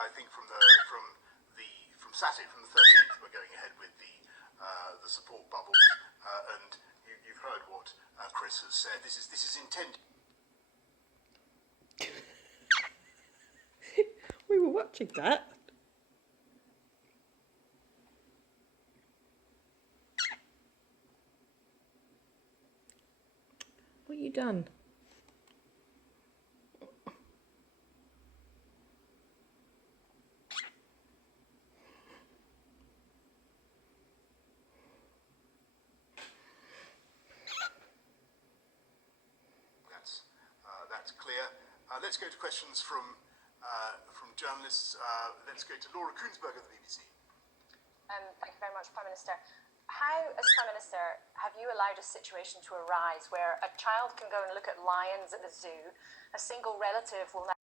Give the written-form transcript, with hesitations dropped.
I think from Saturday, from the 13th, we're going ahead with the support bubbles, and you've heard what Chris has said. This is intended. We were watching that. What have you done? That's clear. Let's go to questions from journalists. Let's go to Laura Koonsberg of the BBC. Thank you very much, Prime Minister. How, as Prime Minister, have you allowed a situation to arise where a child can go and look at lions at the zoo, a single relative will now